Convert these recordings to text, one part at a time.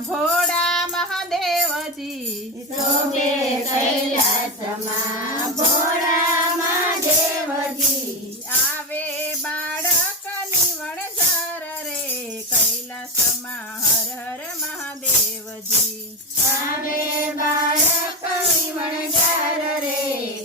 ભોળા મહાદેવજી શોભે કૈલાસમાં ભોળા મહાદેવજી આવે બાળકની વણઝાર રે કૈલાસમાં હર હર મહાદેવજી આવે બાળકની વણઝાર રે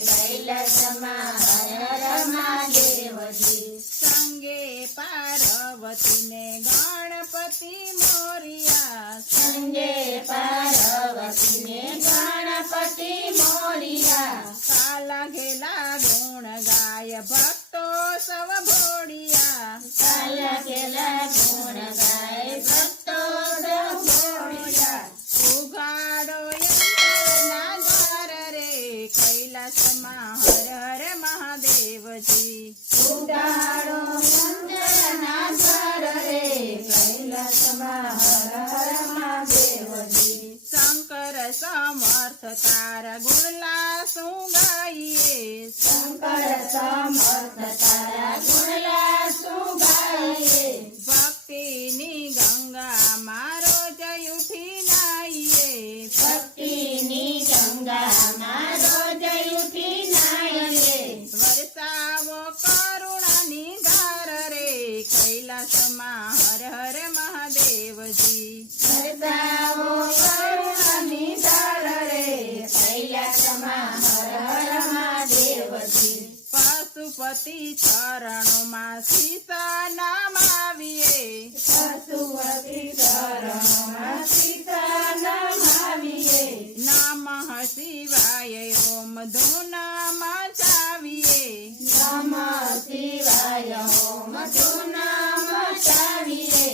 કૈલાસમાં હર હર મહાદેવજી સંગે પાર્વતીને ગણપતિ મોરિયા સંગે પાર્વતીને ગણપતિ મોરિયા કાલા ઘેલા ગુણ ગાય ભક્તો સવ ભોળિયા કાલા કેલા ગુણ ગાય ભક્તો ભોળિયા ઉગાડો યંત્રના દ્વાર રે કૈલાસમાં હર હર મહાદેવજી ઉગાડો મંદિરના દ્વાર રે કૈલાસમાં હર હર મહાદેવજી શંકર સમર્થ તારા ગુણલા શું ગાઈએ શંકર સમર્થ તારા ગુણલા સુગાઈએ ભક્તિની ગંગા મારો જય ઉઠી નાઈએ ભક્તિની ગંગામાં રોજ ઉઠી નાઈએ વરસાવો કરુણાની ધાર રે કૈલાસમાં હર હર મહાદેવજી વરસાવો કરુણાની ધાર રે કૈલાસમાં હર હર મહાદેવજી પશુપતિ ચરણોમાં સીતા નામ આવીએ પશુપતિ ચરણોમાં સીતા નામ આવીએ નમઃ શિવાય ઓમ ધૂનમાં ચાવીએ નમઃ શિવાય ઓમ ધૂનામ ચાવીએ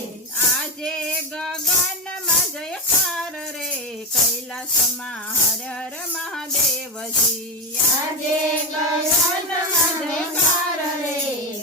આજે ગગનમાં જયકાર રે કૈલાસમાં હર હર મહાદેવજી આજે કૈલાસમાં જયકાર રે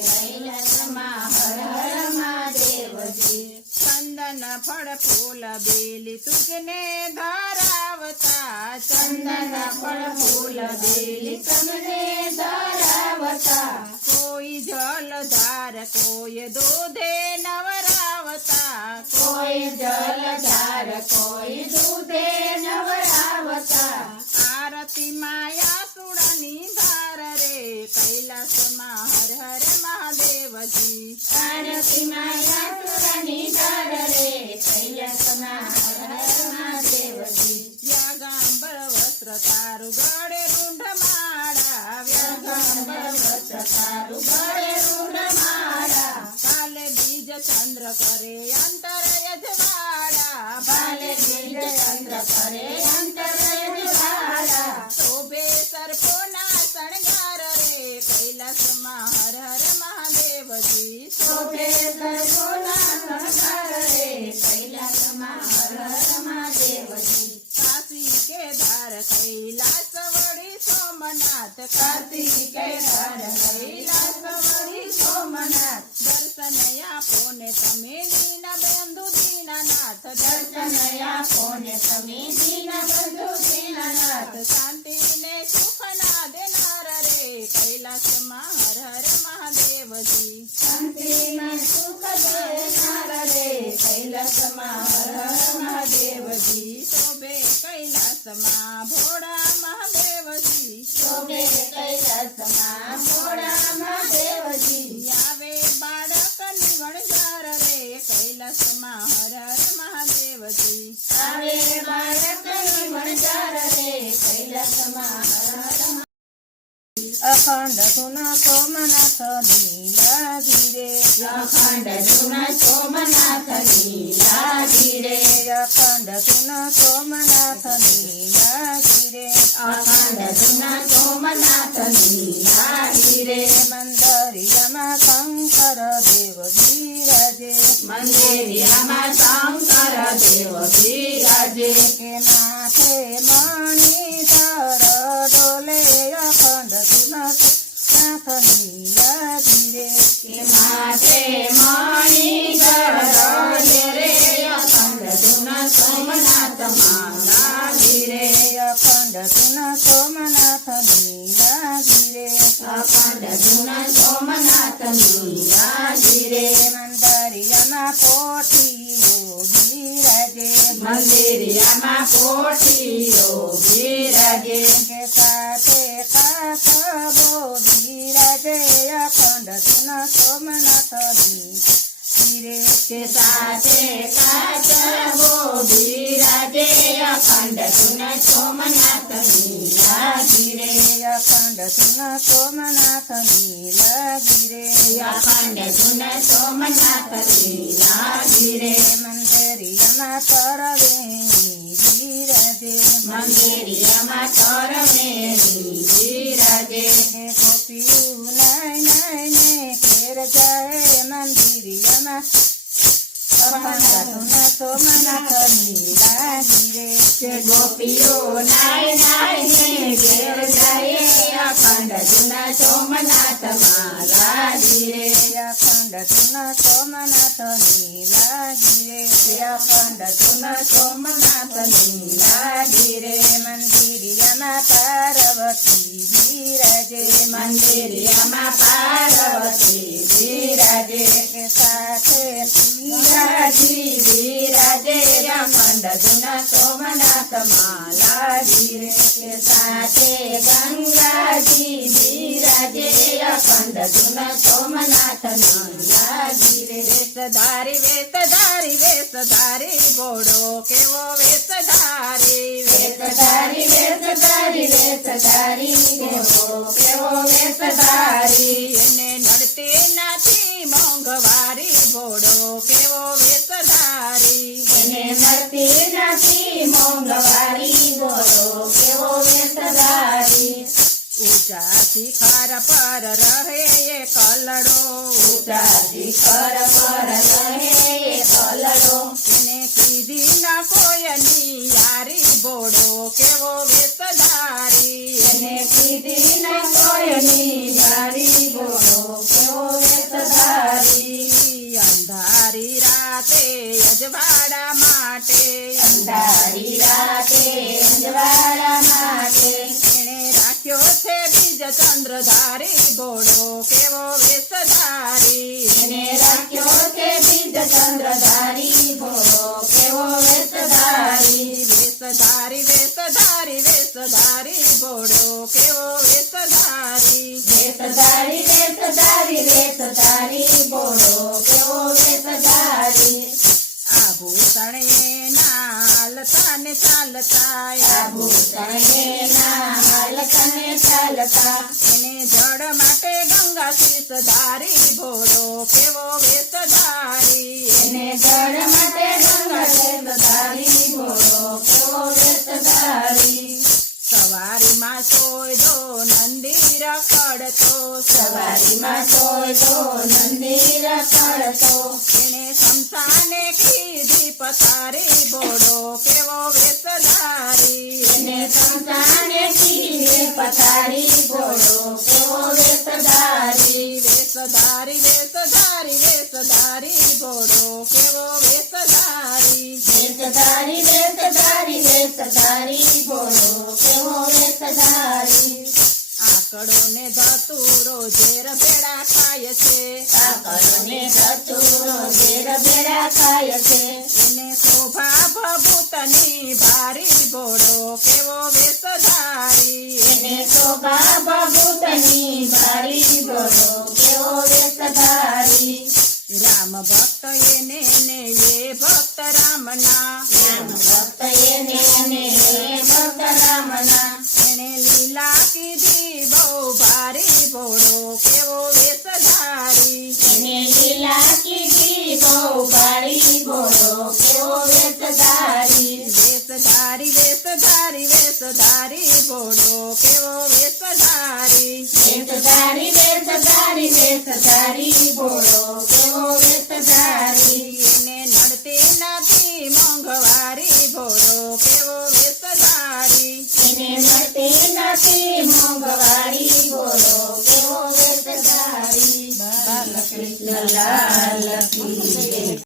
કૈલાસમાં હર હર મહાદેવજી ચંદન ફળ ફૂલ બેલી તુજને ધરાવતા ચંદન ફળ ફૂલ બેલી તમને ધરાવતા કોઈ જલધાર કોઈ દૂધે નવરાવતા કોઈ જલધાર કોઈ દૂધે નવરાવતા આરતી માયા સુડાની ધાર રે કૈલાસમાં હર હર મહાદેવજી આરતી માયા સુરની ધાર રે કૈલાસમાં હર હર મહાદેવજી વ્યાગાંબર વસ્ત્ર તારું ગળે રૂંઢ માળા વ્યાગંબર વસ્ત્ર તારું ગળે રૂઢ માળા કાલે બીજ ચંદ્ર કરે અંતર યજવાળા બાલે બીજ ચંદ્ર કરે અંતર જ્વાળા શોભે સર્પોના શણગાર રે કૈલાસમાં હર હર મહાદેવજી શોભે સર્વોના સંસાર રે કૈલાસમાં હર હર મહાદેવજી કાશી કેદાર કૈલાસ વળી સોમનાથ કાશી કેદાર કૈલાસ વળી સોમનાથ દર્શન આપો ને તમે દીના બંધુ દીનાનાથ દર્શન આપો ને તમે દીન બંધુ દીનનાથ શાંતિ ને સુખ ના દેનાર રે કૈલાસમાં હર હર મહાદેવજી શાંતિમાં સુખ દેનાર રે કૈલાસમાં હર હર મહાદેવજી શોભે કૈલાસમાં ભોળા મહાદેવજી શોભે કૈલાસમાં ભોળા મહાદેવજી આવે બાળકની વણઝાર રે કૈલાસમાં હર હર મહાદેવજી આવે બાળકની વણઝાર રે કૈલાસમાં હર હર અખંડ ગુણ સોમનાથ લીલાગીરે અખંડ જૂના સોમનાથ લીલાગીરે અખંડ ગુણ સોમનાથ લીલાગીરે અખંડ જૂના સોમનાથ લીલાગીરે મંદરિયામાં શંકર દેવ બિરાજે મંદિરિયામાં શંકર દેવ બિરાજે કે માથે મણિધર ડોલે અખંડ ગુણ નાથ લીલાગીરે કે માથે મણિધર રે અખંડ જૂના સોમનાથ મહારાગીરે અખંડ ગુણ સોમનાથ લીલાગીરે અખંડ જૂના સોમનાથ લીલાગીરે મંદરિયામાં પોઠીઓ બિરાજે મંદિરિયામાં પોઠીઓ બિરાજે કે સાથે કાસબો બિરાજે અખંડ તુન સોમનાથ ધીરે કે સાથે કાચબો બિરાજે અખંડ તુન સોમનાથ નીલાગીરે અખંડ તુન સોમનાથ નીલગીરે અખંડ તુન સોમનાથ નીલાગીરે મંદિરિયામાં કરવે બિરાજે મંદિરિયામાં કરવે બિરાજે કે ગોપીયું નાય ને ઘેર જાય મંદિરિયામાં અખંડ તુન સોમનાથ નીલગીરે કે ગોપીઓ નાય ને ઘેર જાય અખંડ તુન સોમનાથ મહારાજીરે અખંડ તુન સોમનાથ નીલગીરે અખંડ તુન સોમનાથ નીલાગીરે મંદિરિયામાં પાર્વતી બિરાજે મંદિરિયામાં પાર્વતી બિરાજે કે સાથે ગંગાજી બિરાજે અખંડ તુન સોમનાથ માલાગીરે કે સાથે ગંગાજી બિરાજે અખંડ તુન સોમનાથ માલાગીરે વેશધારી ઘોડો કેવો વેશધારી વેશધારી કેવો વેશધારી એને નડતી નથી મોંઘવારી ઘોડો કેવો વેશધારી એને મળતી નથી મોંઘવારી બોલો કેવો વેશધારી ઊંચા શિખર પર રહે એ કલડો ઊંચા શિખર પર રહે કલડો એને કીધી ના કોયની યારી ઘોડો કેવો વેશધારી એને કીધી ન કોઈની યારી બોલો કેવો વેશધારી અંધારી રાતે અજવાળા માટે અંધારી રાતે અંજવાળા માટે એણે રાખ્યો છે બીજ ચંદ્રધારી ઘોડો કેવો વેશધારી એને રાખ્યો છે બીજ ચંદ્રધારી બોલો કેવો વેશધારી વેશધારી ઘોડો કેવો વેશધારી વેશધારી બોલો કેવો વેશધારી આભૂષણ એના હાલતા ને ચાલતા આભૂષણેના હાલકને ચાલતા એને જળ માટે ગંગા શીશ ધારી ઘોડો કેવો વેશધારી એને જળ માટે ગંગા વેશધારી બોલો કેવો વેશધારી સવારીમાં સોયદો નંદી રખડતો સવારીમાં સોયતો નંદી રખડતો એને શમશાને કીધી પથારી ઘોડો કેવો વેશધારી એને સંતાને કીધે પથારી બોલો કેવો વેશધારી વેશધારી ઘોડો કેવો વેશધારી વેશધારી બોલો કેવો વેશધારી આકડો ને ધતુરો ઝેર ભેડા ખાય છે કાકરોને ધતુરો ઝેર ભેળા ખાય છે એને શોભા ભભૂતની ભારી ઘોડો કેવો વેશધારી એને શોભા ભભૂતની ભારી બોલો કેવો વેશધારી રામ ભક્ત એને ને એ ભક્ત રામના રામ ભક્ત એને ભક્ત રામના એને લીલા કીધી બહુ ભારી ઘોડો કેવો વેશધારી એને લીલા કીધી બહુ ભારી બોલો કેવો વેશધારી વેશધારી ઘોડો કેવો વેશધારી વેશધારી બોલો